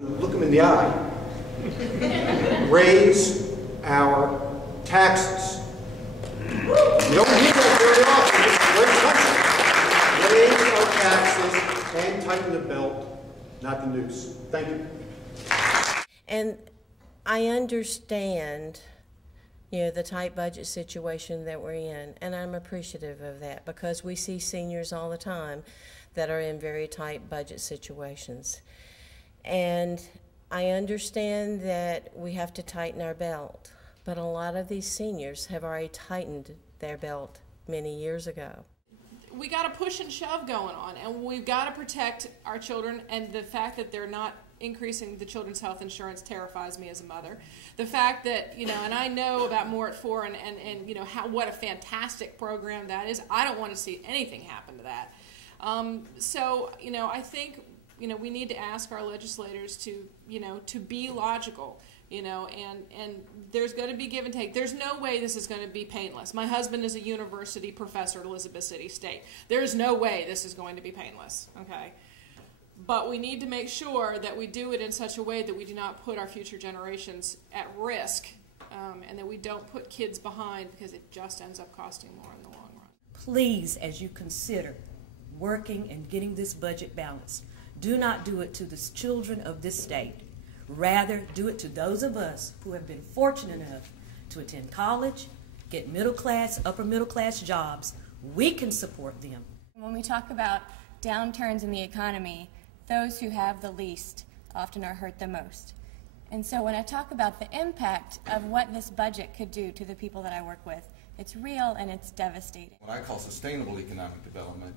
Look them in the eye. Raise our taxes. You don't hear that very often. Raise our taxes and tighten the belt, not the noose. Thank you. And I understand, the tight budget situation that we're in, and I'm appreciative of that because we see seniors all the time that are in very tight budget situations. And I understand that we have to tighten our belt, but a lot of these seniors have already tightened their belt many years ago. We got a push and shove going on, and we've got to protect our children, and the fact that they're not increasing the children's health insurance terrifies me as a mother. The fact that, and I know about More at 4 and what a fantastic program that is. I don't want to see anything happen to that. So, I think, we need to ask our legislators to be logical, and there's going to be give and take. There's no way this is going to be painless. My husband is a university professor at Elizabeth City State. There's no way this is going to be painless, okay? But we need to make sure that we do it in such a way that we do not put our future generations at risk, and that we don't put kids behind, because it just ends up costing more in the long run. Please, as you consider working and getting this budget balanced, do not do it to the children of this state. Rather, do it to those of us who have been fortunate enough to attend college, get middle class, upper middle class jobs. We can support them. When we talk about downturns in the economy, those who have the least often are hurt the most. And so when I talk about the impact of what this budget could do to the people that I work with, it's real and it's devastating. What I call sustainable economic development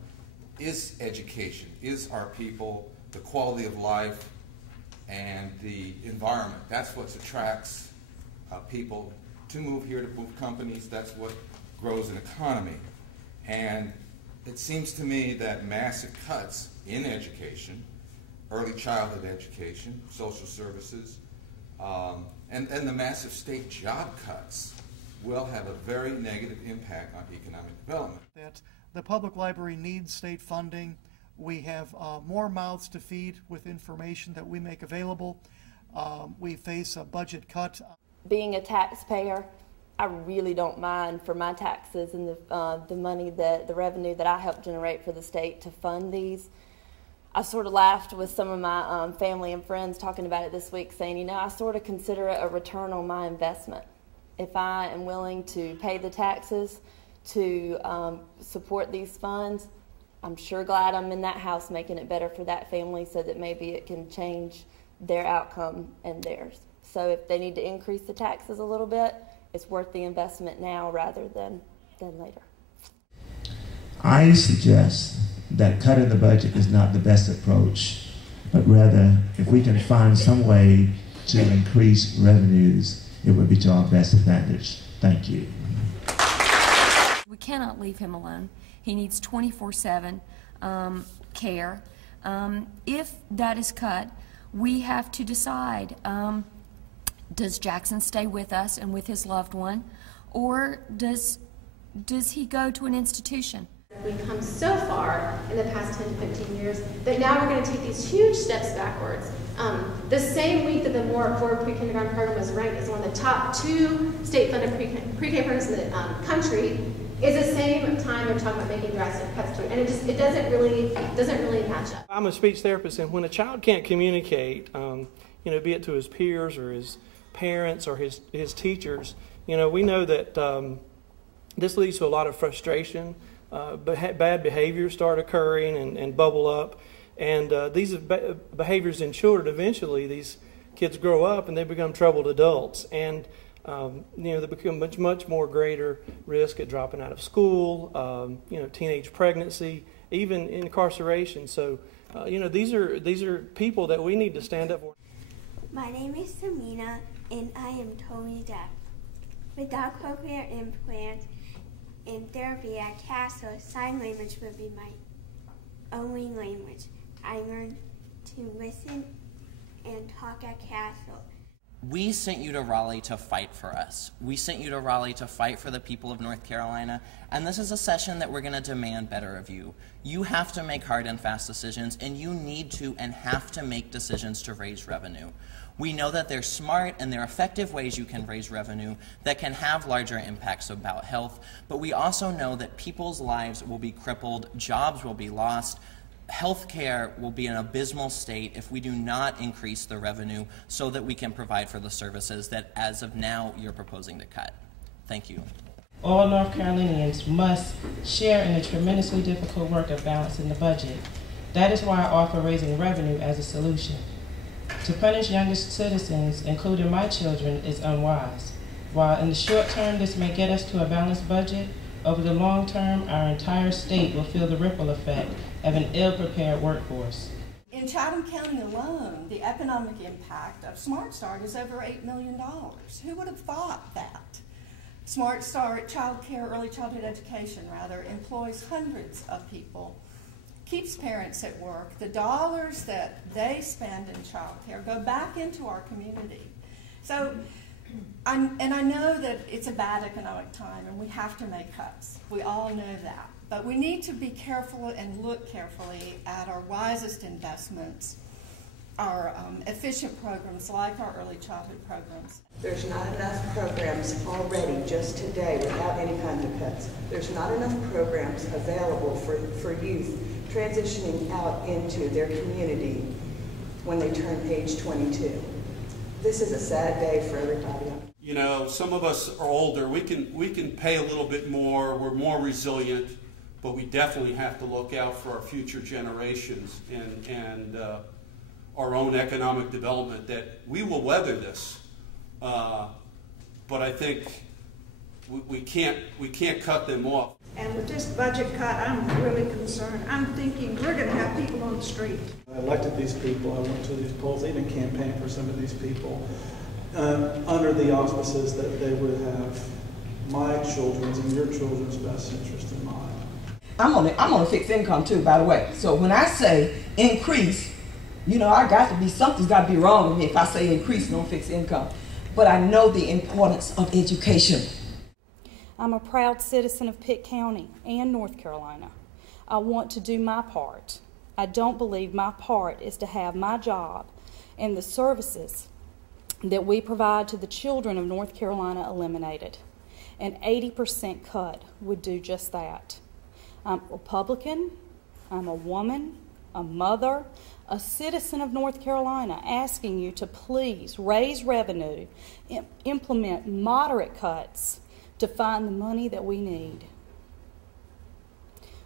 is education, is our people, the quality of life, and the environment. That's what attracts people to move here, to move companies. That's what grows an economy. And it seems to me that massive cuts in education, early childhood education, social services, and the massive state job cuts will have a very negative impact on economic development. That the public library needs state funding. We have more mouths to feed with information that we make available. We face a budget cut. Being a taxpayer, I really don't mind for my taxes and the money, the revenue that I help generate for the state to fund these. I sort of laughed with some of my family and friends talking about it this week, saying, I sort of consider it a return on my investment. If I am willing to pay the taxes to support these funds, I'm sure glad I'm in that house making it better for that family so that maybe it can change their outcome and theirs. So if they need to increase the taxes a little bit, it's worth the investment now rather than later. I suggest that cutting the budget is not the best approach, but rather if we can find some way to increase revenues, it would be to our best advantage. Thank you. We cannot leave him alone. He needs 24/7 care. If that is cut, we have to decide, does Jackson stay with us and with his loved one, or does he go to an institution? We've come so far in the past 10 to 15 years that now we're going to take these huge steps backwards. The same week that the More at 4 pre-kindergarten program was ranked as one of the top 2 state-funded pre-K programs in the country, is the same time we're talking about making drastic cuts to it, and it doesn't really match up. I'm a speech therapist, and when a child can't communicate, be it to his peers or his parents or his teachers, we know that this leads to a lot of frustration. Bad behaviors start occurring and bubble up, and these behaviors in children, eventually these kids grow up and they become troubled adults, and they become much more greater risk at dropping out of school, teenage pregnancy, even incarceration. So these are people that we need to stand up for. My name is Samina and I am totally deaf. Without cochlear implants and therapy at Castle, sign language would be my only language. I learned to listen and talk at Castle. We sent you to Raleigh to fight for us. We sent you to Raleigh to fight for the people of North Carolina, and this is a session that we're going to demand better of you. You have to make hard and fast decisions, and you need to and have to make decisions to raise revenue. We know that there's smart and there are effective ways you can raise revenue that can have larger impacts about health, but we also know that people's lives will be crippled, jobs will be lost, healthcare will be in an abysmal state if we do not increase the revenue so that we can provide for the services that, as of now, you're proposing to cut. Thank you. All North Carolinians must share in the tremendously difficult work of balancing the budget. That is why I offer raising revenue as a solution. To punish younger citizens, including my children, is unwise. While in the short term this may get us to a balanced budget, over the long term our entire state will feel the ripple effect of an ill-prepared workforce. In Chatham County alone, the economic impact of Smart Start is over $8 million. Who would have thought that? Smart Start, early childhood education rather, employs hundreds of people, keeps parents at work. The dollars that they spend in child care go back into our community. So, I know that it's a bad economic time and we have to make cuts. We all know that. But we need to be careful and look carefully at our wisest investments, our efficient programs like our early childhood programs. There's not enough programs already just today without any kind of cuts. There's not enough programs available for youth transitioning out into their community when they turn age 22. This is a sad day for everybody. You know, some of us are older. We can pay a little bit more. We're more resilient, but we definitely have to look out for our future generations and our own economic development, that we will weather this. But I think we can't cut them off. And with this budget cut, I'm really concerned. I'm thinking we're going to have people on the street. I elected these people. I went to these polls, even campaigned for some of these people under the auspices that they would have my children's and your children's best interest in mind. I'm on a fixed income too, by the way. So when I say increase, you know, something's got to be wrong with me if I say increase no fixed income. But I know the importance of education. I'm a proud citizen of Pitt County and North Carolina. I want to do my part. I don't believe my part is to have my job and the services that we provide to the children of North Carolina eliminated. An 80% cut would do just that. I'm Republican, I'm a woman, a mother, a citizen of North Carolina, asking you to please raise revenue, implement moderate cuts to find the money that we need.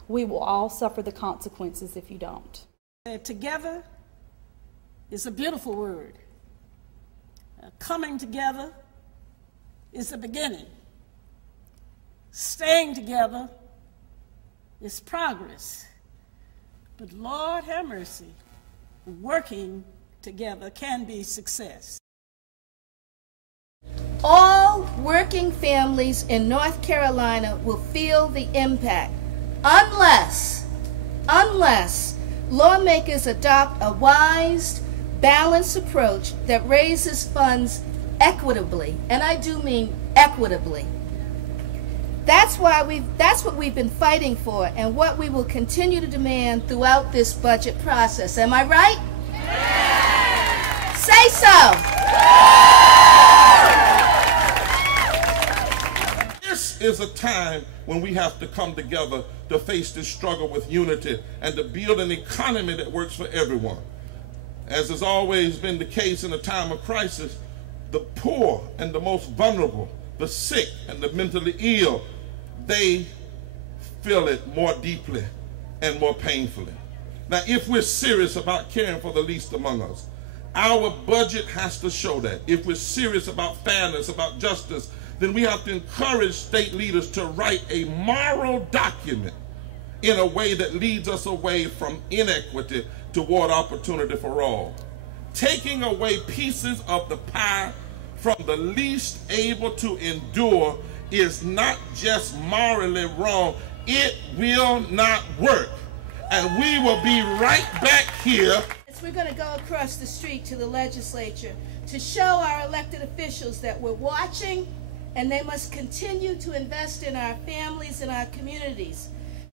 We will all suffer the consequences if you don't. Together is a beautiful word. Coming together is the beginning. Staying together is progress. But Lord have mercy, working together can be success. All working families in North Carolina will feel the impact unless lawmakers adopt a wise, balanced approach that raises funds equitably, and I do mean equitably. That's what we've been fighting for and what we will continue to demand throughout this budget process. Am I right? Yes. Say so. This is a time when we have to come together to face this struggle with unity and to build an economy that works for everyone. As has always been the case in a time of crisis, the poor and the most vulnerable, the sick and the mentally ill, they feel it more deeply and more painfully. Now, if we're serious about caring for the least among us, our budget has to show that. If we're serious about fairness, about justice, then we have to encourage state leaders to write a moral document in a way that leads us away from inequity toward opportunity for all. Taking away pieces of the pie from the least able to endure is not just morally wrong, it will not work. And we will be right back here. We're going to go across the street to the legislature to show our elected officials that we're watching, and they must continue to invest in our families and our communities.